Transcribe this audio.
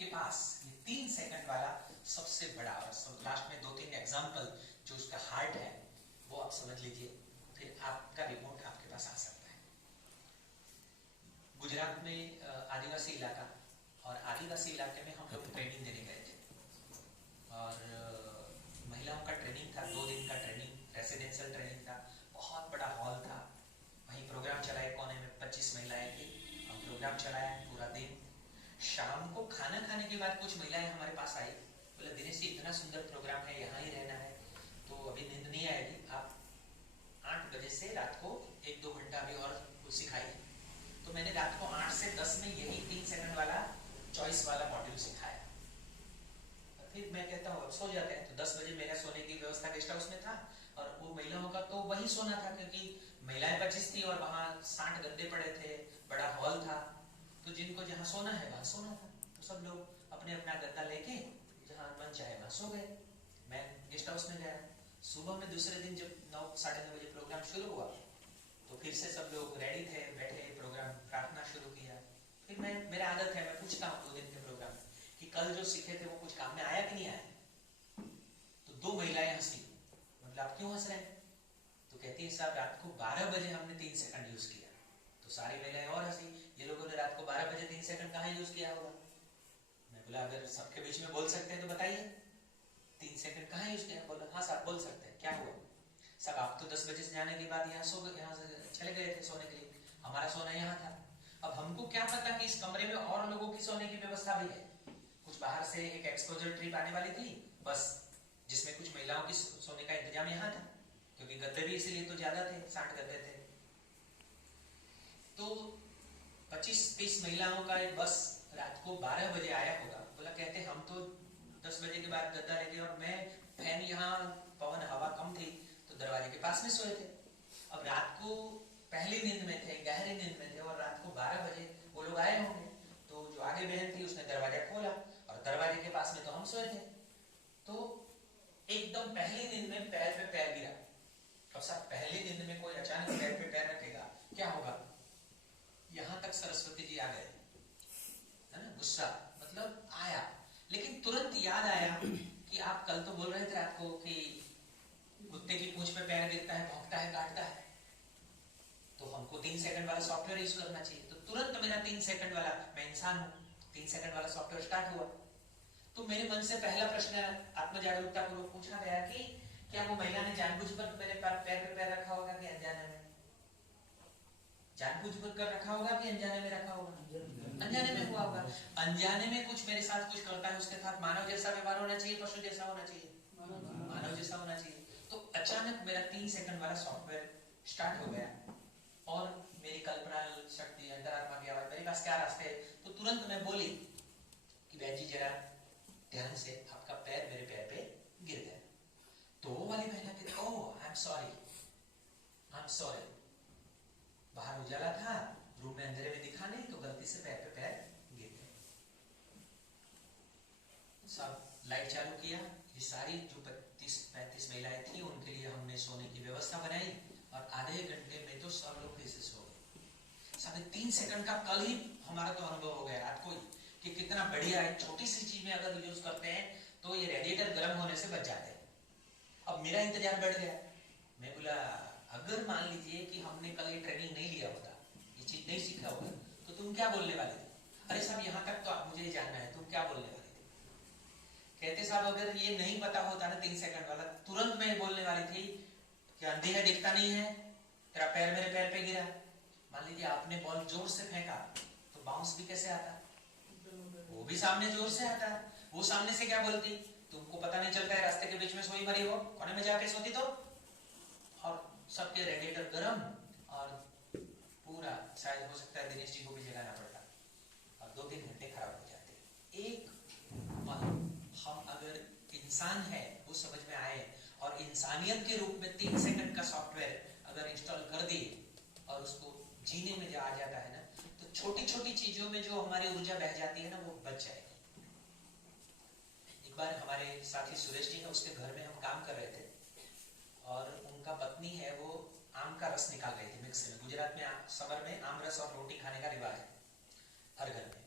के पास ये 3 सेकंड वाला सबसे बड़ा, और सब लास्ट में 2-3 एग्जाम्पल जो उसका हार्ट है वो आप समझ लीजिए, फिर आपका रिपोर्ट आपके पास आ सकता है। गुजरात में आदिवासी इलाका, और आदिवासी इलाके में हम लोग ट्रेनिंग देने गए थे, और महिलाओं का ट्रेनिंग था, 2 दिन का ट्रेनिंग, रेसिडेंशियल ट्रेनिंग था, बहुत बड़ा हॉल था, वहीं प्रोग्राम चलाए, कोने में 25 महिलाएं थी, हम प्रोग्राम चलाया पूरा दिन। शाम को खाना खाने के बाद कुछ महिलाएं हमारे पास आई, बोले दिनेश जी इतना सुंदर प्रोग्राम है, यहाँ ही रहना है, तो अभी नींद नहीं आएगी, आप 8 बजे से रात को 1-2 घंटा अभी और कुछ सिखाइए। तो मैंने रात को 8 से 10 में यही 3 सेकंड वाला चॉइस वाला मॉड्यूल सिखाया। फिर मैं कहता हूँ अब सो जाते हैं, तो 10 बजे मेरा सोने की व्यवस्था गेस्ट हाउस में था, और वो महिलाओं का तो वही सोना था, क्योंकि महिलाएं 25 थी और वहाँ 60 गद्दे पड़े थे, बड़ा हॉल था, तो जिनको जहाँ सोना है वहाँ सोना था, तो सब लोग अपने अपना गद्दा लेके जहाँ मन चाहे वहाँ सो गए। मैं गेस्ट हाउस में गया। सुबह में दूसरे दिन जब 9-9:30 बजे प्रोग्राम शुरू हुआ, तो फिर से सब लोग रेडी थे, बैठे, प्रोग्राम प्रार्थना शुरू किया। फिर मेरा आदत है, मैं पूछता हूँ 2 दिन के प्रोग्राम कि कल जो सीखे थे वो कुछ काम में आया कि नहीं आया। तो 2 महिलाएं हंसी, मतलब आप क्यों हंस रहे हैं? तो कहती है साहब रात को 12 बजे हमने 3 सेकंड यूज किया। तो सारी महिलाएं और हंसी, ये लोगों ने रात को 12 बजे 3 सेकंड कहाँ यूज किया होगा। मैं बोला अगर सबके बीच में बोल सकते हैं तो बताइए 3 सेकंड कहाँ यूज किया। बोला हाँ साहब बोल सकते हैं, क्या हुआ साहब, आप तो 10 बजे से जाने के बाद यहाँ से चले गए थे सोने के लिए, हमारा सोना यहाँ था। अब हमको क्या पता कि इस कमरे में और लोगों की सोने की व्यवस्था भी है। कुछ बाहर से एक एक्सपोजर ट्रिप आने वाली थी बस, जिसमें कुछ महिलाओं की सोने का इंतजाम यहाँ था, क्योंकि गद्दे भी इसीलिए तो ज्यादा थे, 60 गद्दे थे। तो 25-30 महिलाओं का एक बस रात को 12 बजे आया होगा। बोला कहते हम तो 10 बजे के बाद गद्दा लेके, और मैं फैन यहाँ पवन हवा कम थी तो दरवाजे के पास में सोए थे। अब रात को पहली नींद में थे, गहरी नींद में थे, और रात को 12 बजे वो लोग आए होंगे। तो जो आगे बहन थी उसने दरवाजा खोला, और दरवाजे के पास में तो हम सोए थे। तो एकदम पहली नींद में पैर पे पैर गिरा। अब साहब पहली नींद में कोई अचानक पैर पे पैर रखेगा, क्या होगा? यहां तक सरस्वती जी आ गए, है ना, गुस्सा मतलब आया, लेकिन तुरंत याद आया कि आप कल तो बोल रहे थे रात को कि कुत्ते की पूंछ पे पैर गिरता है, भौंकता है, काटता है, तो हमको 3 सेकंड वाला सॉफ्टवेयर यूज करना चाहिए। तो तुरंत मेरा 3 सेकंड वाला, मैं इंसान हूं, 3 सेकंड वाला सॉफ्टवेयर स्टार्ट हुआ। तो मेरे मन से पहला प्रश्न आत्म जागरूकता पूर्वक पूछा गया कि क्या वो महिला ने जानबूझकर मेरे पैर पे पैर रखा होगा कि अनजाने में? जानबूझकर कर रखा होगा कि अनजाने में रखा होगा? अनजाने में हुआ होगा। अनजाने में कुछ मेरे साथ कुछ करता है, उसके साथ मानव जैसा व्यवहार होना चाहिए, पशु जैसा होना चाहिए? मानव जैसा होना चाहिए। तो अचानक मेरा 3 सेकंड वाला सॉफ्टवेयर स्टार्ट हो गया, और मेरी कल्पना शक्ति, अंतरात्मा की आवाज, मेरे पास क्या रास्ते है। तो तुरंत मैं बोली कि बहन जी जरा ध्यान से, आपका पैर मेरे पैर पे गिर गया। तो वो वाली महिला कहती oh I am sorry, I am sorry, बाहर उजाला था, रूम में अंधेरे में दिखा नहीं, तो गलती से पैर पे पैर गिर गए। सब लाइट चालू किया, ये सारी जो 35 महिलाएं थी उनके लिए हमने सोने की व्यवस्था बनाई, और आधे घंटे में तो सब लोग फिर से सो गए। 3.5 सेकंड का कल ही हमारा तो अनुभव हो गया रात को ही, कि कितना बढ़िया है, छोटी सी चीज में अगर यूज करते हैं तो ये रेडिएटर गर्म होने से बच जाते हैं। अब मेरा इंतजार बढ़ गया। मैं बोला अगर मान लीजिए कि हमने कल ये ट्रेनिंग नहीं लिया होता, ये चीज नहीं सीखा होगा, तो तुम क्या बोलने वाले थे? अरे साहब यहाँ तक तो मुझे जानना है, तुम क्या बोलने वाले थे? कहते साहब अगर ये नहीं पता होता ना 3 सेकंड वाला, तुरंत मैं बोलने वाली थी कि अंधे है, दिखता नहीं है, तेरा पैर मेरे पैर पे गिरा। मान लीजिए आपने बॉल जोर से फेंका तो बाउंस भी कैसे आता? वो भी सामने जोर से आता। वो सामने से क्या बोलती? तुमको पता नहीं चलता है, रास्ते के बीच में सोई मरी हो, कोने में जाके सोती तो? और सबके रेडिएटर गरम, और पूरा शायद हो सकता है दिनेश जी को भी जगाना पड़ता, और 2-3 घंटे खराब हो जाते। एक हम अगर इंसान है वो समझ में आए, और इंसानियत के रूप में 3 सेकंड का सॉफ्टवेयर अगर इंस्टॉल कर दिए और उसको जीने में जो आ जाता है ना, तो छोटी छोटी चीजों में जो हमारी ऊर्जा बह जाती है ना, वो बच जाएगी। एक बार हमारे साथी सुरेश जी है, उसके घर में हम काम कर रहे थे, और उनका पत्नी है वो आम का रस निकाल रही थी मिक्सी में। गुजरात में समर में आम रस और रोटी खाने का रिवाज है हर घर में।